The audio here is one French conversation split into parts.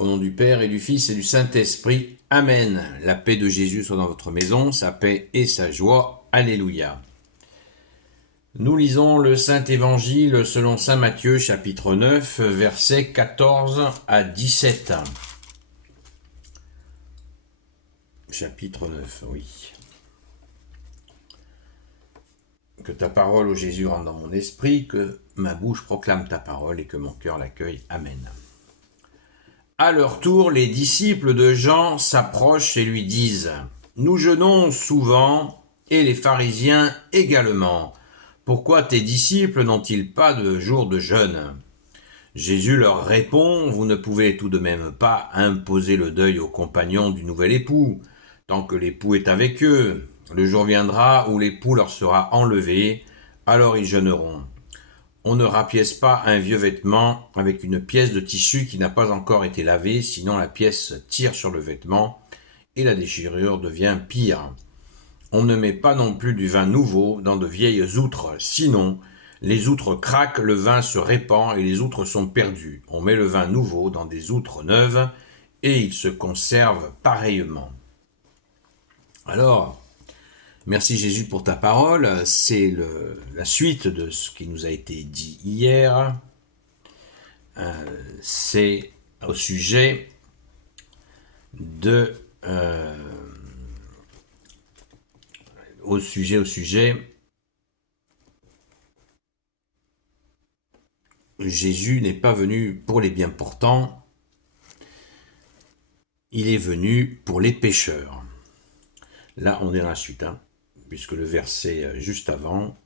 Au nom du Père et du Fils et du Saint-Esprit. Amen. La paix de Jésus soit dans votre maison, sa paix et sa joie. Alléluia. Nous lisons le Saint-Évangile selon saint Matthieu, chapitre 9, versets 14 à 17. Chapitre 9, oui. Que ta parole, ô Jésus, rentre dans mon esprit, que ma bouche proclame ta parole et que mon cœur l'accueille. Amen. À leur tour, les disciples de Jean s'approchent et lui disent « Nous jeûnons souvent, et les pharisiens également. Pourquoi tes disciples n'ont-ils pas de jour de jeûne ?» Jésus leur répond « Vous ne pouvez tout de même pas imposer le deuil aux compagnons du nouvel époux, tant que l'époux est avec eux. Le jour viendra où l'époux leur sera enlevé, alors ils jeûneront. On ne rapièce pas un vieux vêtement avec une pièce de tissu qui n'a pas encore été lavée, sinon la pièce tire sur le vêtement et la déchirure devient pire. On ne met pas non plus du vin nouveau dans de vieilles outres, sinon les outres craquent, le vin se répand et les outres sont perdues. On met le vin nouveau dans des outres neuves et il se conserve pareillement. » Alors, merci Jésus pour ta parole, c'est la suite de ce qui nous a été dit hier, c'est au sujet de... Jésus n'est pas venu pour les bien portants, il est venu pour les pécheurs. Là, on est dans la suite, puisque le verset juste avant,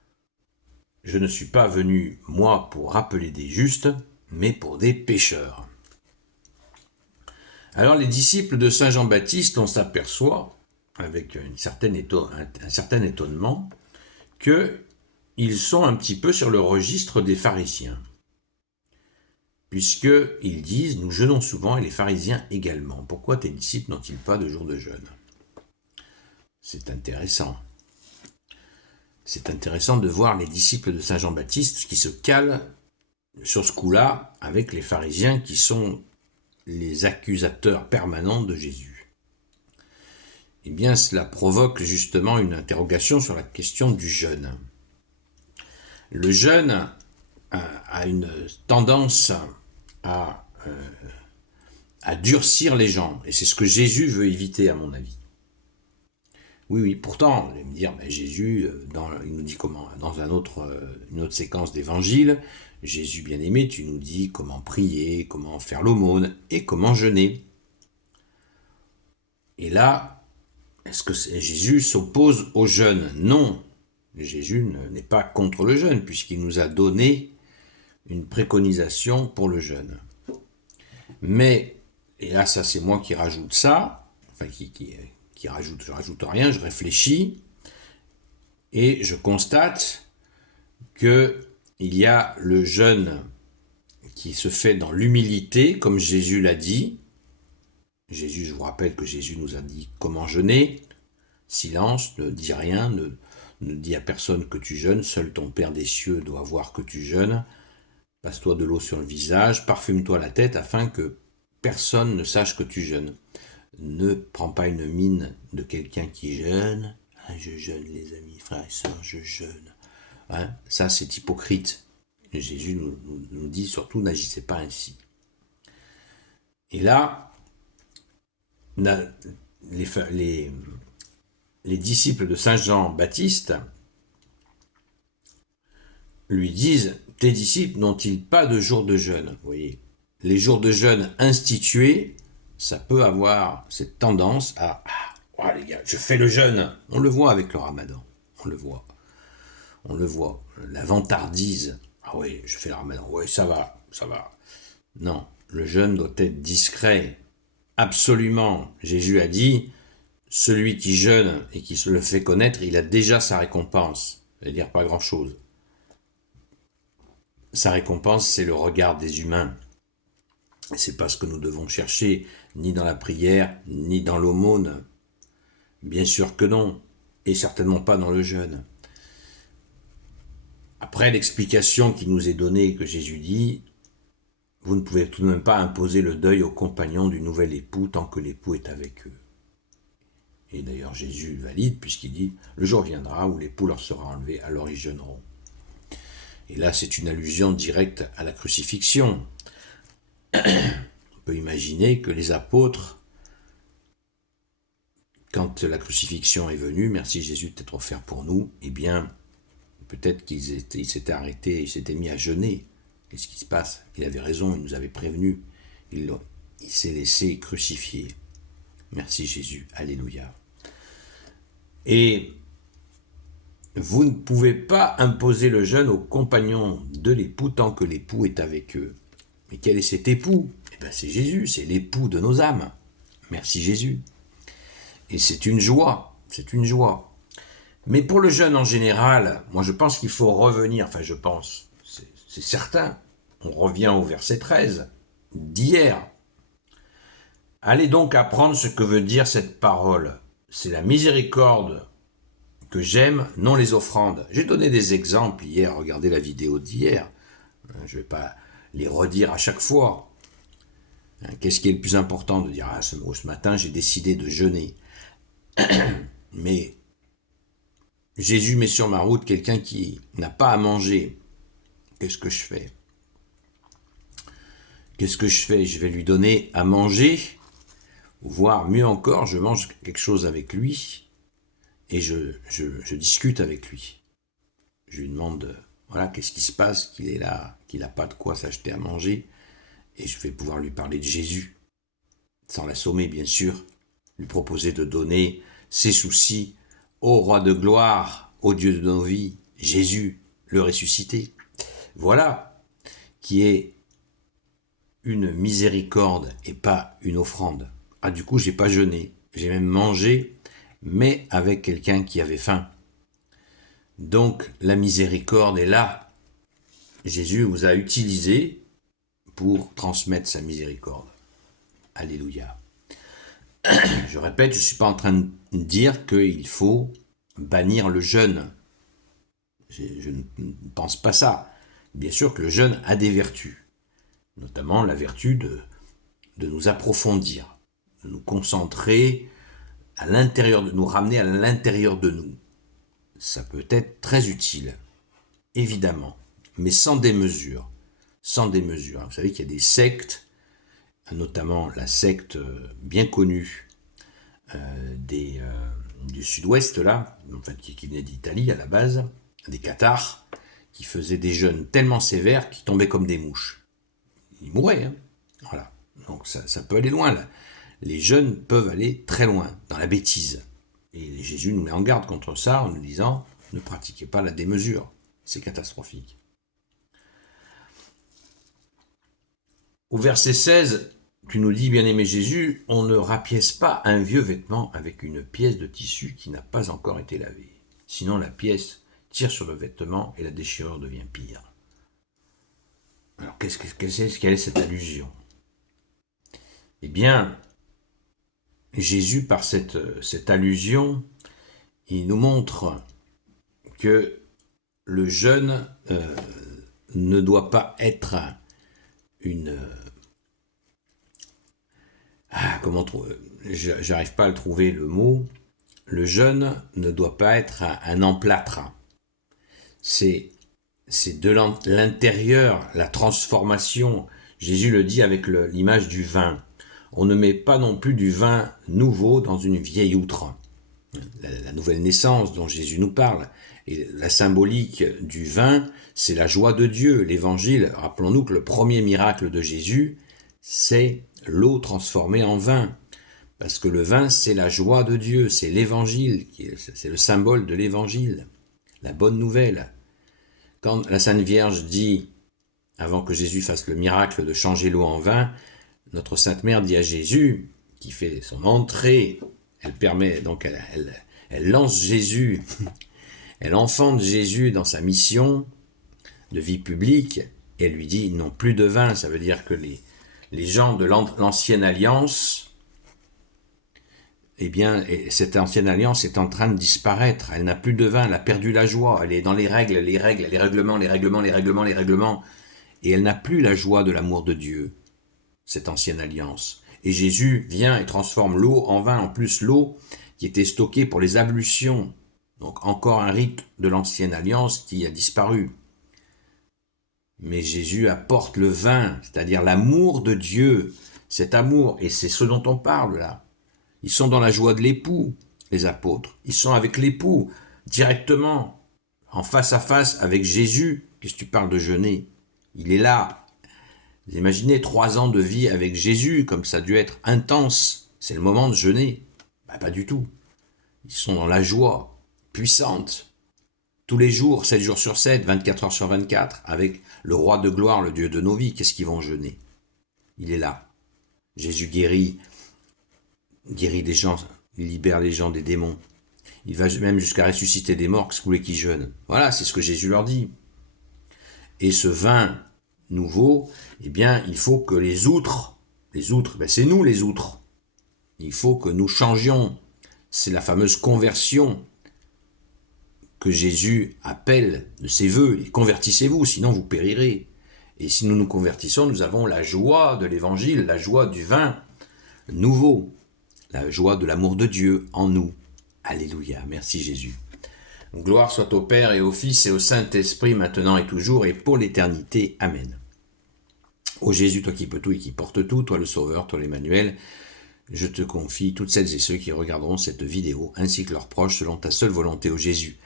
« Je ne suis pas venu, moi, pour rappeler des justes, mais pour des pécheurs. » Alors, les disciples de Saint Jean-Baptiste, on s'aperçoit, avec un certain étonnement, qu'ils sont un petit peu sur le registre des pharisiens, puisqu'ils disent « Nous jeûnons souvent et les pharisiens également. Pourquoi tes disciples n'ont-ils pas de jour de jeûne ?» C'est intéressant. C'est intéressant de voir les disciples de Saint Jean-Baptiste qui se calent sur ce coup-là avec les pharisiens qui sont les accusateurs permanents de Jésus. Eh bien, cela provoque justement une interrogation sur la question du jeûne. Le jeûne a une tendance à durcir les gens, et c'est ce que Jésus veut éviter, à mon avis. Oui, pourtant, vous allez me dire, Jésus, il nous dit comment, dans une autre séquence d'évangile, Jésus bien-aimé, tu nous dis comment prier, comment faire l'aumône et comment jeûner. Et là, est-ce que Jésus s'oppose au jeûne ? Non, Jésus n'est pas contre le jeûne, puisqu'il nous a donné une préconisation pour le jeûne. Mais, et là, ça c'est moi qui rajoute ça, enfin je rajoute rien, je réfléchis et je constate que il y a le jeûne qui se fait dans l'humilité, comme Jésus l'a dit. Jésus, je vous rappelle que Jésus nous a dit comment jeûner. Silence, ne dis rien, ne dis à personne que tu jeûnes, seul ton Père des cieux doit voir que tu jeûnes. Passe-toi de l'eau sur le visage, parfume-toi la tête afin que personne ne sache que tu jeûnes. Ne prends pas une mine de quelqu'un qui jeûne. Je jeûne, les amis, frères et sœurs, je jeûne. Ça, c'est hypocrite. Et Jésus nous dit surtout, n'agissez pas ainsi. Et là, les disciples de Saint Jean-Baptiste lui disent, tes disciples n'ont-ils pas de jour de jeûne ? Vous voyez, les jours de jeûne institués, ça peut avoir cette tendance à les gars, je fais le jeûne. On le voit avec le ramadan. On le voit. La vantardise. Ah oui, je fais le ramadan. Oui, ça va. Non, le jeûne doit être discret. Absolument. Jésus a dit, celui qui jeûne et qui se le fait connaître, il a déjà sa récompense. C'est-à-dire pas grand-chose. Sa récompense, c'est le regard des humains. Et c'est pas ce que nous devons chercher, ni dans la prière, ni dans l'aumône. Bien sûr que non, et certainement pas dans le jeûne. Après l'explication qui nous est donnée, que Jésus dit, vous ne pouvez tout de même pas imposer le deuil aux compagnons du nouvel époux tant que l'époux est avec eux. Et d'ailleurs Jésus valide puisqu'il dit « Le jour viendra où l'époux leur sera enlevé, alors ils jeûneront ». Et là c'est une allusion directe à la crucifixion. On peut imaginer que les apôtres, quand la crucifixion est venue, merci Jésus d'être offert pour nous, eh bien, peut-être qu'ils s'étaient arrêtés, ils s'étaient mis à jeûner. Qu'est-ce qui se passe? Il avait raison, il nous avait prévenus. Il s'est laissé crucifier. Merci Jésus, alléluia. Et vous ne pouvez pas imposer le jeûne aux compagnons de l'époux tant que l'époux est avec eux. Mais quel est cet époux? Eh bien, c'est Jésus, c'est l'époux de nos âmes. Merci Jésus. Et c'est une joie, c'est une joie. Mais pour le jeûne en général, moi je pense qu'il faut revenir, enfin je pense, c'est certain, on revient au verset 13 d'hier. Allez donc apprendre ce que veut dire cette parole. C'est la miséricorde que j'aime, non les offrandes. J'ai donné des exemples hier, regardez la vidéo d'hier. Je ne vais pas les redire à chaque fois. Qu'est-ce qui est le plus important de dire « Ah, ce matin, j'ai décidé de jeûner ». Mais Jésus met sur ma route quelqu'un qui n'a pas à manger. Qu'est-ce que je fais? Qu'est-ce que je fais? Je vais lui donner à manger, voire mieux encore, je mange quelque chose avec lui et je discute avec lui. Je lui demande, voilà, qu'est-ce qui se passe, qu'il est là, qu'il n'a pas de quoi s'acheter à manger, et je vais pouvoir lui parler de Jésus, sans l'assommer bien sûr, lui proposer de donner ses soucis au roi de gloire, au Dieu de nos vies, Jésus, le ressuscité. Voilà qui est une miséricorde et pas une offrande. Ah, du coup, j'ai pas jeûné, j'ai même mangé, mais avec quelqu'un qui avait faim. Donc, la miséricorde est là. Jésus vous a utilisé pour transmettre sa miséricorde. Alléluia. Je répète, je ne suis pas en train de dire qu'il faut bannir le jeûne. Je ne pense pas ça. Bien sûr que le jeûne a des vertus, notamment la vertu de nous approfondir, de nous concentrer à l'intérieur, de nous ramener à l'intérieur de nous. Ça peut être très utile, évidemment, mais sans démesure. Sans démesure. Vous savez qu'il y a des sectes, notamment la secte bien connue du sud-ouest, là, en fait, qui venait d'Italie à la base, des cathares, qui faisaient des jeûnes tellement sévères qu'ils tombaient comme des mouches. Ils mouraient, hein. Voilà. Donc ça peut aller loin, là. Les jeûnes peuvent aller très loin, dans la bêtise. Et Jésus nous met en garde contre ça en nous disant « Ne pratiquez pas la démesure, c'est catastrophique ». Au verset 16, tu nous dis, bien-aimé Jésus, on ne rapièce pas un vieux vêtement avec une pièce de tissu qui n'a pas encore été lavée. Sinon la pièce tire sur le vêtement et la déchirure devient pire. Alors quelle est cette allusion? Eh bien, Jésus, par cette allusion, il nous montre que le jeûne ne doit pas être une... j'arrive pas à le trouver le mot. Le jeûne ne doit pas être un emplâtre. C'est de l'intérieur, la transformation. Jésus le dit avec l'image du vin. On ne met pas non plus du vin nouveau dans une vieille outre. La nouvelle naissance dont Jésus nous parle. Et la symbolique du vin, c'est la joie de Dieu. L'évangile, rappelons-nous que le premier miracle de Jésus, c'est l'eau transformée en vin. Parce que le vin, c'est la joie de Dieu, c'est l'évangile, c'est le symbole de l'évangile, la bonne nouvelle. Quand la Sainte Vierge dit, avant que Jésus fasse le miracle de changer l'eau en vin, notre Sainte Mère dit à Jésus, qui fait son entrée, elle lance Jésus, elle enfante Jésus dans sa mission de vie publique, et elle lui dit, non plus de vin, ça veut dire que les gens de l'ancienne alliance, eh bien, cette ancienne alliance est en train de disparaître. Elle n'a plus de vin, elle a perdu la joie, elle est dans les règlements. et elle n'a plus la joie de l'amour de Dieu, cette ancienne alliance. Et Jésus vient et transforme l'eau en vin. En plus, l'eau qui était stockée pour les ablutions, donc encore un rite de l'ancienne alliance qui a disparu. Mais Jésus apporte le vin, c'est-à-dire l'amour de Dieu, cet amour, et c'est ce dont on parle là. Ils sont dans la joie de l'époux, les apôtres. Ils sont avec l'époux, directement, en face à face avec Jésus. Qu'est-ce que tu parles de jeûner? Il est là. Vous imaginez 3 ans de vie avec Jésus, comme ça a dû être intense. C'est le moment de jeûner. Pas du tout. Ils sont dans la joie, puissante. Tous les jours, 7 jours sur 7, 24 heures sur 24, avec le roi de gloire, le Dieu de nos vies. Qu'est-ce qu'ils vont jeûner? Il est là. Jésus guérit les gens, il libère les gens des démons. Il va même jusqu'à ressusciter des morts, qu'est-ce que vous voulez qu'ils jeûnent? Voilà, c'est ce que Jésus leur dit. Et ce vin nouveau, eh bien, il faut que les outres, c'est nous les outres. Il faut que nous changions. C'est la fameuse conversion que Jésus appelle de ses vœux. Et convertissez-vous, sinon vous périrez. Et si nous nous convertissons, nous avons la joie de l'évangile, la joie du vin nouveau, la joie de l'amour de Dieu en nous. Alléluia, merci Jésus. Gloire soit au Père et au Fils et au Saint-Esprit, maintenant et toujours et pour l'éternité. Amen. Ô Jésus, toi qui peux tout et qui porte tout, toi le Sauveur, toi l'Emmanuel, je te confie toutes celles et ceux qui regarderont cette vidéo, ainsi que leurs proches, selon ta seule volonté, ô Jésus.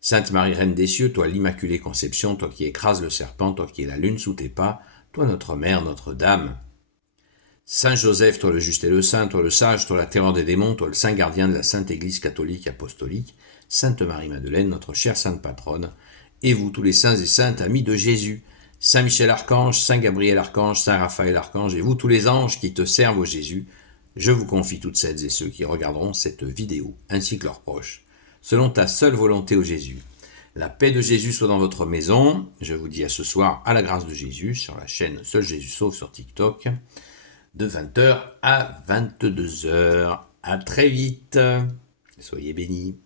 Sainte Marie, Reine des cieux, toi l'Immaculée Conception, toi qui écrases le serpent, toi qui es la lune sous tes pas, toi notre Mère, notre Dame. Saint Joseph, toi le juste et le saint, toi le sage, toi la terreur des démons, toi le saint gardien de la Sainte Église catholique apostolique, Sainte Marie-Madeleine, notre chère sainte patronne, et vous tous les saints et saintes amis de Jésus, Saint Michel Archange, Saint Gabriel Archange, Saint Raphaël Archange, et vous tous les anges qui te servent au Jésus, je vous confie toutes celles et ceux qui regarderont cette vidéo, ainsi que leurs proches, selon ta seule volonté au Jésus. La paix de Jésus soit dans votre maison. Je vous dis à ce soir, à la grâce de Jésus, sur la chaîne Seul Jésus Sauve sur TikTok, de 20h à 22h. À très vite. Soyez bénis.